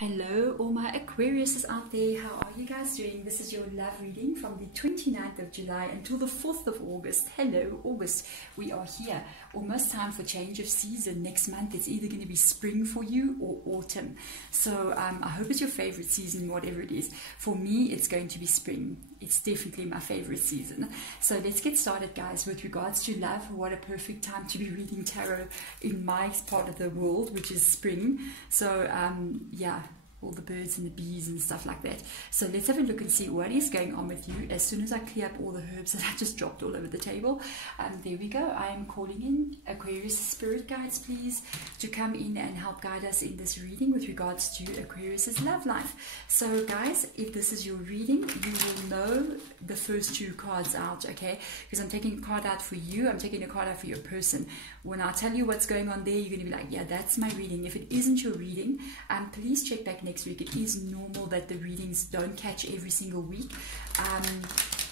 Hello, all my Aquariuses out there. How are you guys doing? This is your love reading from the 29th of July until the 4th of August. Hello, August. We are here. Almost time for change of season. Next month, it's either going to be spring for you or autumn. So I hope it's your favorite season, whatever it is. For me, it's going to be spring. It's definitely my favorite season. So let's get started, guys. With regards to love, what a perfect time to be reading tarot in my part of the world, which is spring. So yeah, all the birds and the bees and stuff like that. So let's have a look and see what is going on with you as soon as I clear up all the herbs that I just dropped all over the table. There we go. I am calling in Aquarius spirit guides, please, to come in and help guide us in this reading with regards to Aquarius's love life. So guys, if this is your reading, you will know the first two cards out, okay? Because I'm taking a card out for you, I'm taking a card out for your person. When I tell you what's going on there, you're going to be like, yeah, that's my reading. If it isn't your reading, please check back next week. It is normal that the readings don't catch every single week.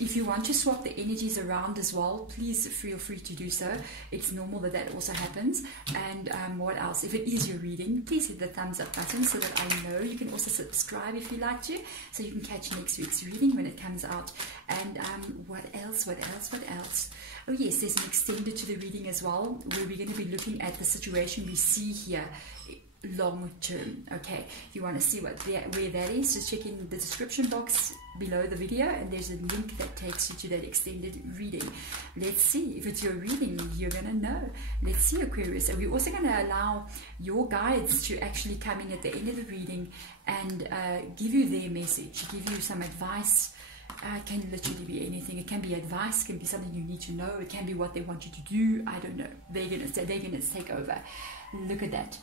If you want to swap the energies around as well, please feel free to do so. It's normal that that also happens. And what else? If it is your reading, please hit the thumbs up button so that I know. You can also subscribe if you like to, so you can catch next week's reading when it comes out. And what else? Oh yes, there's an extended to the reading as well, where we're going to be looking at the situation we see here long term. Okay, if you want to see where that is, just check in the description box below the video and there's a link that takes you to that extended reading. Let's see if it's your reading. You're gonna know. Let's see, Aquarius. And we're also going to allow your guides to actually come in at the end of the reading and give you their message, give you some advice. It can literally be anything. It can be advice, it can be something you need to know, it can be what they want you to do. I don't know. They're gonna take over. Look at that.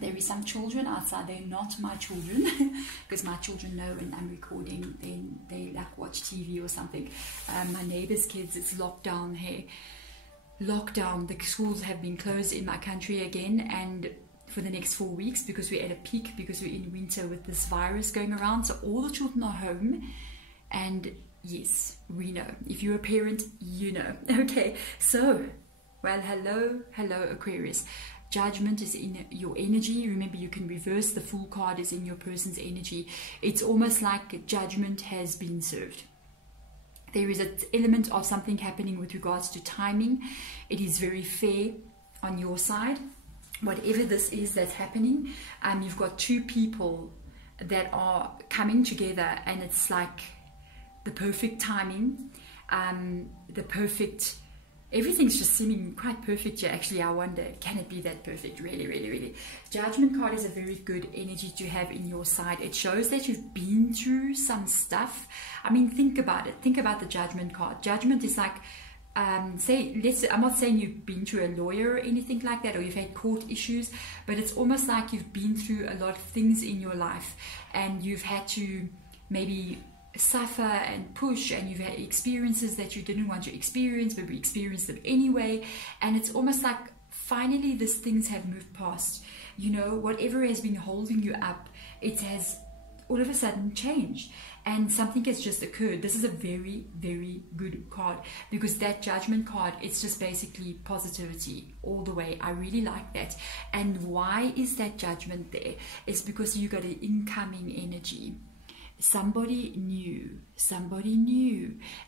There is some children outside. They're not my children because my children know when I'm recording, then they like watch TV or something. My neighbor's kids, it's lockdown here. Lockdown. The schools have been closed in my country again, and for the next 4 weeks, because we're at a peak, because we're in winter with this virus going around. So all the children are home. And yes, we know. If you're a parent, you know. Okay, so, well, hello Aquarius. Judgment is in your energy. Remember, you can reverse. The Fool card is in your person's energy. It's almost like judgment has been served. There is an element of something happening with regards to timing. It is very fair on your side. Whatever this is that's happening, you've got two people that are coming together, and it's like the perfect timing, everything's just seeming quite perfect here. Actually, I wonder, can it be that perfect? Really. Judgment card is a very good energy to have in your side. It shows that you've been through some stuff. I mean, think about it. Think about the Judgment card. Judgment is like, I'm not saying you've been to a lawyer or anything like that, or you've had court issues, but it's almost like you've been through a lot of things in your life, and you've had to maybe suffer and push, and you've had experiences that you didn't want to experience, but we experienced them anyway. And it's almost like finally these things have moved past. You know, whatever has been holding you up, it has all of a sudden changed, and something has just occurred. This is a very good card, because that Judgment card, it's just basically positivity all the way. I really like that. And why is that Judgment there? It's because you got an incoming energy. Somebody new,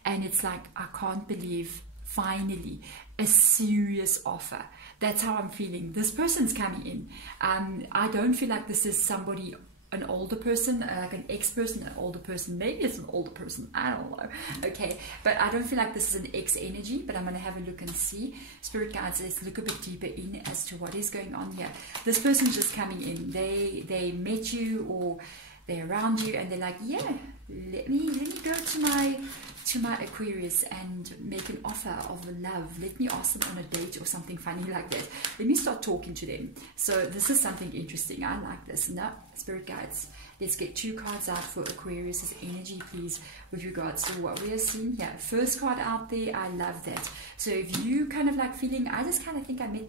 and it's like, I can't believe, finally a serious offer. That's how I'm feeling. This person's coming in. I don't feel like this is somebody, an older person, like an ex-person, an older person. Maybe it's an older person, I don't know. Okay, but I don't feel like this is an ex energy, but I'm going to have a look and see. Spirit guides, let's look a bit deeper in as to what is going on here. This person's just coming in. They met you, or they're around you, and they're like, yeah, let me go to my Aquarius and make an offer of love. Let me ask them on a date or something funny like that. Let me start talking to them. So this is something interesting. I like this. Now, Spirit guides, let's get two cards out for Aquarius's energy, please, with regards to what we are seeing here. First card out there, I love that. So if you kind of like feeling, I just kind of think I met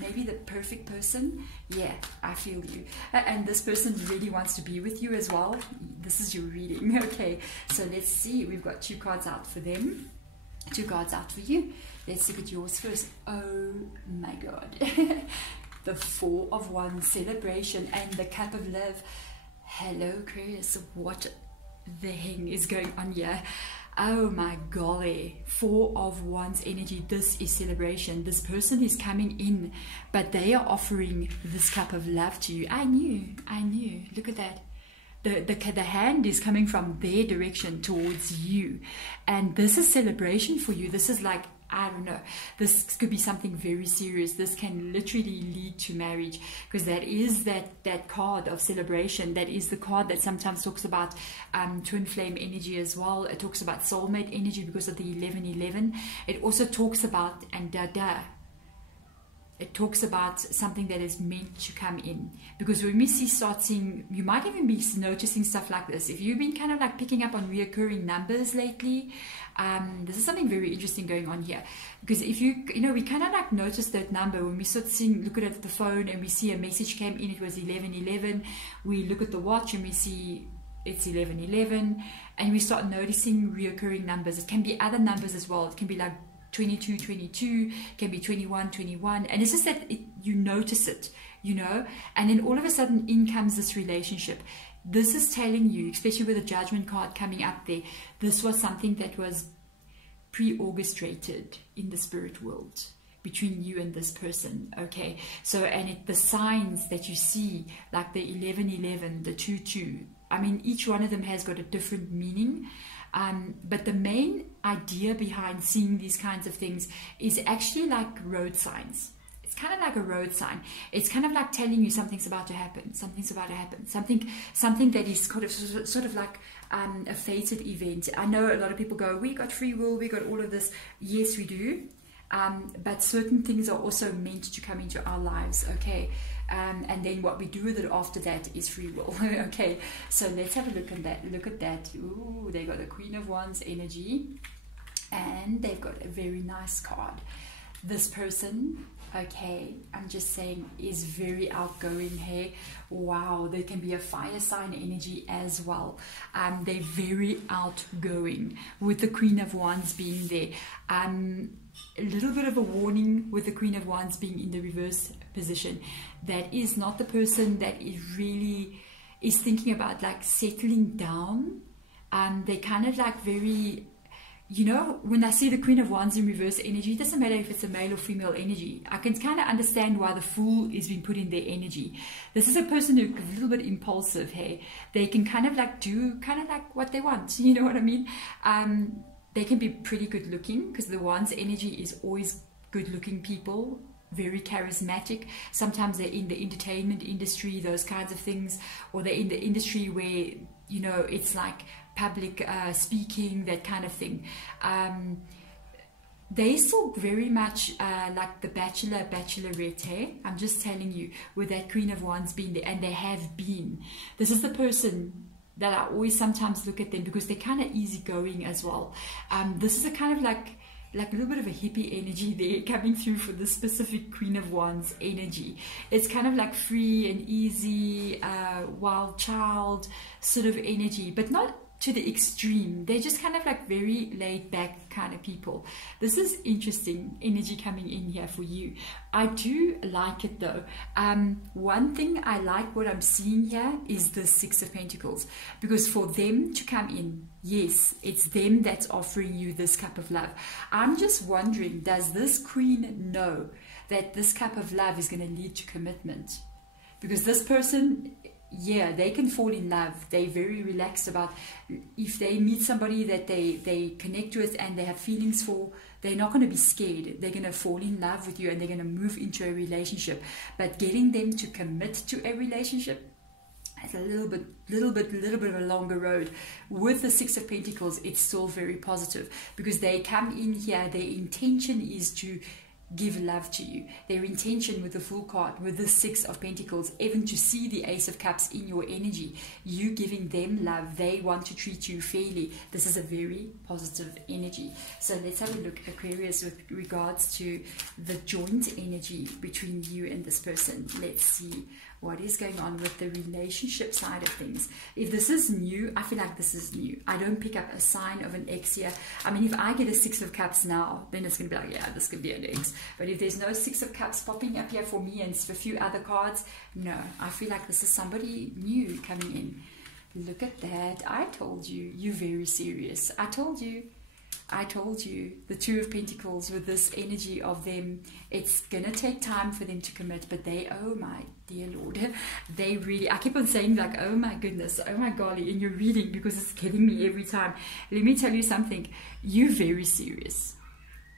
maybe the perfect person, yeah, I feel you. And this person really wants to be with you as well. This is your reading. Okay, so let's see. We've got two cards out for them, two cards out for you. Let's look at yours first. Oh my God. The Four of Wands, celebration, and the Cup of Love. Hello Aquarius, what the hell is going on here? Oh my golly, 4 of Wands energy. This is celebration. This person is coming in, but they are offering this cup of love to you. I knew. Look at that. The hand is coming from their direction towards you, and this is celebration for you. This is like, I don't know, this could be something very serious. This can literally lead to marriage, because that is that card of celebration. That is the card that sometimes talks about twin flame energy as well. It talks about soulmate energy because of the 1111. It also talks about, and it talks about something that is meant to come in, because when we start seeing, you might even be noticing stuff like this. If you've been kind of like picking up on reoccurring numbers lately, this is something very interesting going on here. Because if you know, we kind of like notice that number when we start seeing, look at the phone and we see a message came in, it was 1111. We look at the watch and we see it's 1111, and we start noticing reoccurring numbers. It can be other numbers as well. It can be like 22, 22, can be 21, 21. And it's just that you notice it, you know, and then all of a sudden in comes this relationship. This is telling you, especially with the Judgment card coming up there, this was something that was pre-orchestrated in the spirit world between you and this person, okay? So, and the signs that you see, like the 1111, the 22, I mean, each one of them has got a different meaning. But the main idea behind seeing these kinds of things is actually like road signs. It's kind of like a road sign. It's kind of like telling you something's about to happen. Something's about to happen. Something that is sort of like a fated event. I know a lot of people go, we got free will, we got all of this. Yes, we do. But certain things are also meant to come into our lives, okay? And then what we do with it after that is free will. Okay, so let's have a look at that. Look at that. Ooh, they got the Queen of Wands energy, and they've got a very nice card. This person, okay, I'm just saying, is very outgoing. Hey, wow, there can be a fire sign energy as well. They're very outgoing with the Queen of Wands being there. A little bit of a warning with the Queen of Wands being in the reverse position. That is not the person that is really is thinking about like settling down. They kind of like very, you know, when I see the Queen of Wands in reverse energy, it doesn't matter if it's a male or female energy. I can kind of understand why the Fool is being put in their energy. This is a person who's a little bit impulsive. Hey, they can kind of like do kind of like what they want. You know what I mean? They can be pretty good looking, because the Wands energy is always good looking people, very charismatic. Sometimes they're in the entertainment industry, those kinds of things, or they're in the industry where, you know, it's like public speaking, that kind of thing. They still very much like the Bachelor, Bachelorette, hey? I'm just telling you, with that Queen of Wands being there, and they have been. This is the person that I always sometimes look at them, because they're kind of easygoing as well. This is a kind of like a little bit of a hippie energy there coming through for this specific Queen of Wands energy. It's kind of like free and easy, wild child sort of energy, but not to the extreme. They're just kind of like very laid back kind of people. This is interesting energy coming in here for you. I do like it though. One thing I like what I'm seeing here is the Six of Pentacles, because for them to come in, yes, it's them that's offering you this cup of love. I'm just wondering, does this Queen know that this cup of love is going to lead to commitment? Because this person, yeah, they can fall in love. They're very relaxed about, if they meet somebody that they connect with and they have feelings for, they're not going to be scared. They're going to fall in love with you, and they're going to move into a relationship. But getting them to commit to a relationship, it's a little bit of a longer road. With the Six of Pentacles, it's still very positive, because they come in here, their intention is to give love to you. Their intention with the Fool card, with the Six of Pentacles, even to see the Ace of Cups in your energy, you giving them love, they want to treat you fairly. This is a very positive energy. So let's have a look, Aquarius, with regards to the joint energy between you and this person. Let's see What is going on with the relationship side of things? If this is new, I feel like this is new. I don't pick up a sign of an X here. I mean, if I get a 6 of Cups now, then it's going to be like, yeah, this could be an X. But if there's no 6 of Cups popping up here for me and a few other cards, no, I feel like this is somebody new coming in. Look at that. I told you, you're very serious. I told you. The 2 of Pentacles with this energy of them, it's gonna take time for them to commit, but they, oh my dear Lord, they really, I keep on saying like, oh my goodness, oh my golly, in your reading, because it's killing me every time. Let me tell you something, you're very serious.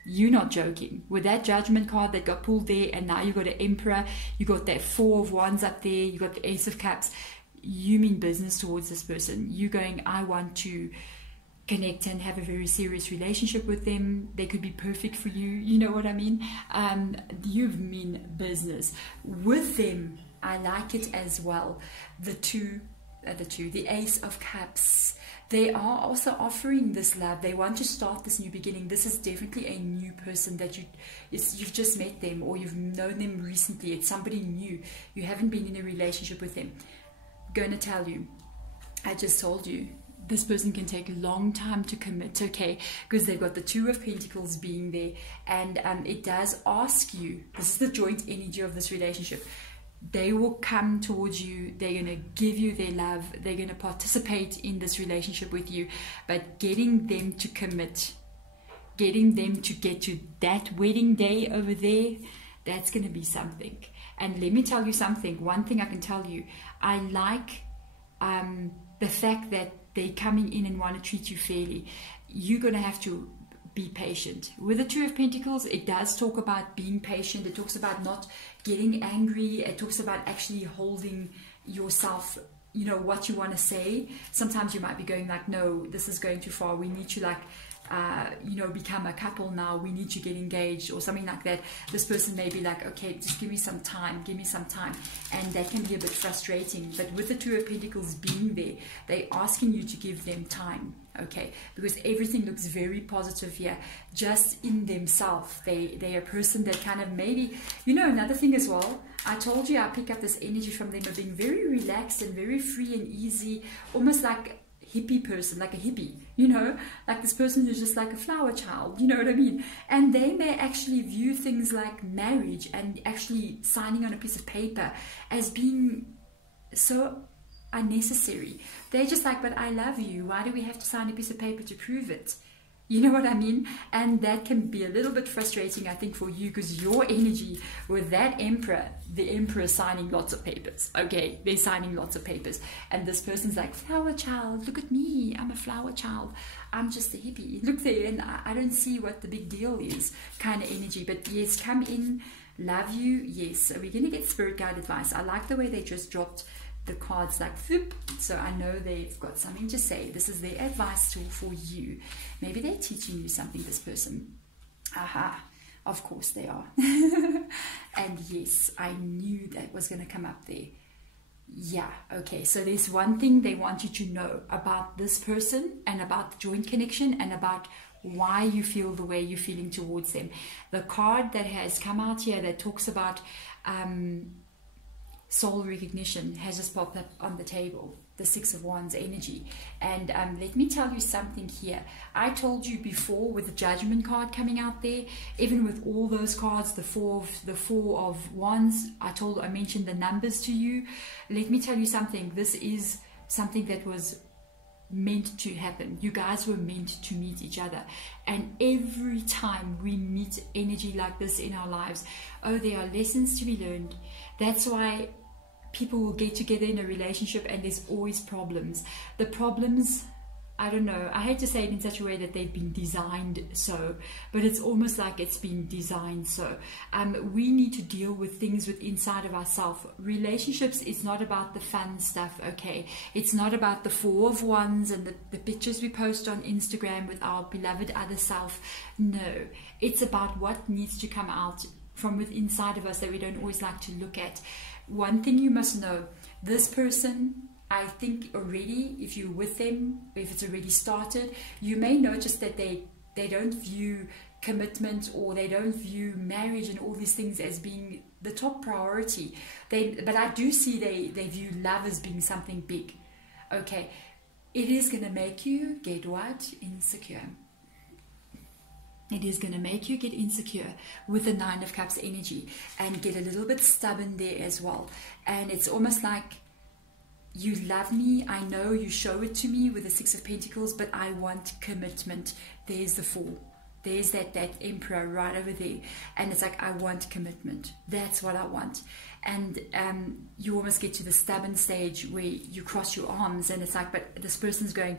You're not joking. With that Judgment card that got pulled there, and now you got an Emperor, you got that 4 of Wands up there, you got the Ace of Cups, you mean business towards this person. You going, I want to connect and have a very serious relationship with them. They could be perfect for you. You know what I mean? You mean business with them. I like it as well. The Ace of Cups. They are also offering this love. They want to start this new beginning. This is definitely a new person that you've just met them, or you've known them recently. It's somebody new. You haven't been in a relationship with them. I'm going to tell you. I just told you. This person can take a long time to commit, okay, because they've got the 2 of Pentacles being there, and it does ask you, this is the joint energy of this relationship, they will come towards you, they're going to give you their love, they're going to participate in this relationship with you, but getting them to commit, getting them to get to that wedding day over there, that's going to be something. And let me tell you something, one thing I can tell you, I like the fact that they're coming in and want to treat you fairly. You're going to have to be patient. With the 2 of Pentacles, it does talk about being patient. It talks about not getting angry. It talks about actually holding yourself, you know, what you want to say. Sometimes you might be going like, no, this is going too far. We need to like, you know, become a couple now. We need to get engaged or something like that. This person may be like, okay, just give me some time, and that can be a bit frustrating. But with the 2 of Pentacles being there, they're asking you to give them time, okay, because everything looks very positive here, just in themselves. They're a person that kind of maybe, you know, another thing as well, I told you I pick up this energy from them of being very relaxed and very free and easy, almost like hippie person, like a hippie, you know, like this person who's just like a flower child, you know what I mean? And they may actually view things like marriage and actually signing on a piece of paper as being so unnecessary. They're just like, but I love you, why do we have to sign a piece of paper to prove it? You know what I mean? And that can be a little bit frustrating, I think, for you, because your energy with that Emperor, the Emperor is signing lots of papers. Okay, they're signing lots of papers. And this person's like, flower child, look at me. I'm a flower child. I'm just a hippie. Look there, and I don't see what the big deal is, kind of energy. But yes, come in, love you. Yes, so we're going to get spirit guide advice. I like the way they just dropped the cards like whoop, so I know they've got something to say. This is their advice tool for you. Maybe they're teaching you something, this person. Aha, of course they are. And yes, I knew that was going to come up there. Yeah, okay, so there's one thing they want you to know about this person and about the joint connection and about why you feel the way you're feeling towards them. The card that has come out here that talks about soul recognition has just popped up on the table, the 6 of Wands energy. And let me tell you something here. I told you before with the Judgment card coming out there, even with all those cards, the four of Wands, I mentioned the numbers to you. Let me tell you something. This is something that was meant to happen. You guys were meant to meet each other, and every time we meet energy like this in our lives, oh, there are lessons to be learned. That's why people will get together in a relationship and there's always problems. The problems, I don't know, I hate to say it in such a way that they've been designed so, but it's almost like it's been designed so. We need to deal with things with inside of ourselves. Relationships is not about the fun stuff, okay? It's not about the 4 of Wands and the pictures we post on Instagram with our beloved other self. No, it's about what needs to come out from within inside of us that we don't always like to look at. One thing you must know, this person, I think already, if you're with them, if it's already started, you may notice that they don't view commitment, or they don't view marriage and all these things as being the top priority. But I do see they view love as being something big. Okay, it is going to make you get what? Insecure. It is going to make you get insecure with the Nine of Cups energy and get a little bit stubborn there as well. And it's almost like, you love me, I know you show it to me with the Six of Pentacles, but I want commitment. There's the Fool. There's that Emperor right over there. And it's like, I want commitment. That's what I want. And you almost get to the stubborn stage where you cross your arms and it's like, but this person's going,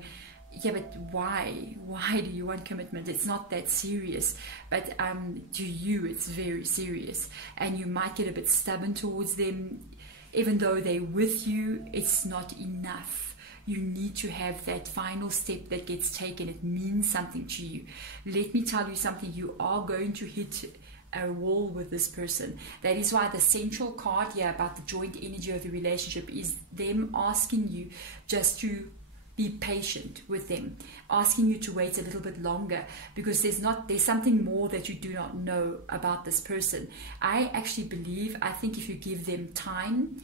yeah, but why? Why do you want commitment? It's not that serious. But to you, it's very serious. And you might get a bit stubborn towards them. Even though they're with you, it's not enough. You need to have that final step that gets taken. It means something to you. Let me tell you something. You are going to hit a wall with this person. That is why the central card here about the joint energy of the relationship is them asking you just to be patient with them, asking you to wait a little bit longer, because there's something more that you do not know about this person. I actually believe, I think if you give them time,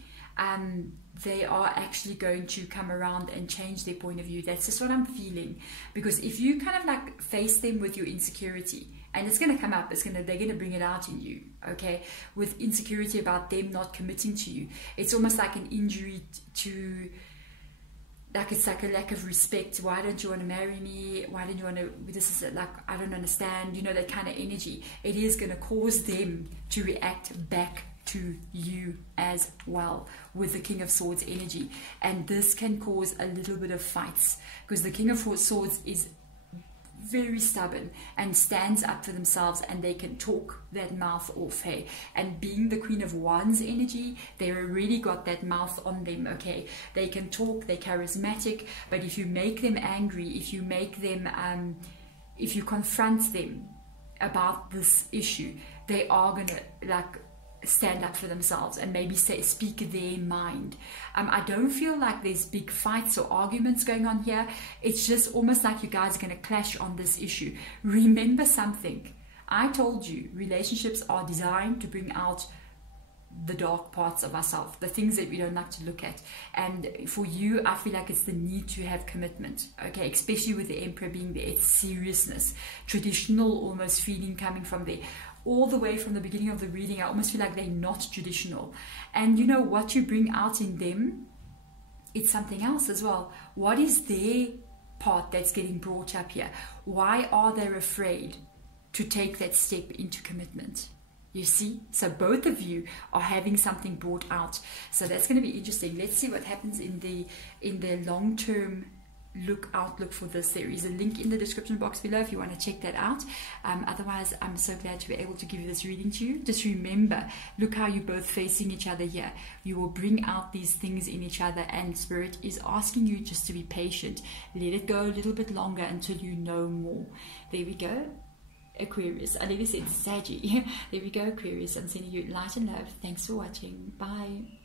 they are actually going to come around and change their point of view. That's just what I'm feeling. Because if you kind of like face them with your insecurity, and it's going to come up, they're going to bring it out in you, okay? With insecurity about them not committing to you. It's almost like an injury to, like, it's like a lack of respect. Why don't you want to marry me? Why don't you want to, this is like, I don't understand, you know, that kind of energy. It is going to cause them to react back to you as well with the King of Swords energy. And this can cause a little bit of fights, because the King of Swords is very stubborn and stands up for themselves, and they can talk that mouth off, hey. And being the Queen of Wands energy, they already got that mouth on them, okay. They can talk, they're charismatic, but if you make them angry, if you make them if you confront them about this issue, they are gonna like stand up for themselves and maybe speak their mind. I don't feel like there's big fights or arguments going on here. It's just almost like you guys are going to clash on this issue. Remember something. I told you relationships are designed to bring out the dark parts of ourselves, the things that we don't like to look at. And for you, I feel like it's the need to have commitment, okay, especially with the Emperor being there. It's seriousness, traditional almost feeling coming from there. All the way from the beginning of the reading, I almost feel like they're not traditional. And you know what you bring out in them, it's something else as well. What is their part that's getting brought up here? Why are they afraid to take that step into commitment? You see? So both of you are having something brought out. So that's going to be interesting. Let's see what happens in the long-term outlook for this. There is a link in the description box below if you want to check that out. Otherwise, I'm so glad to be able to give you this reading to you. Just remember, look how you're both facing each other here. You will bring out these things in each other, and Spirit is asking you just to be patient. Let it go a little bit longer until you know more. There we go. Aquarius. I nearly said Saggy. There we go, Aquarius. I'm sending you light and love. Thanks for watching. Bye.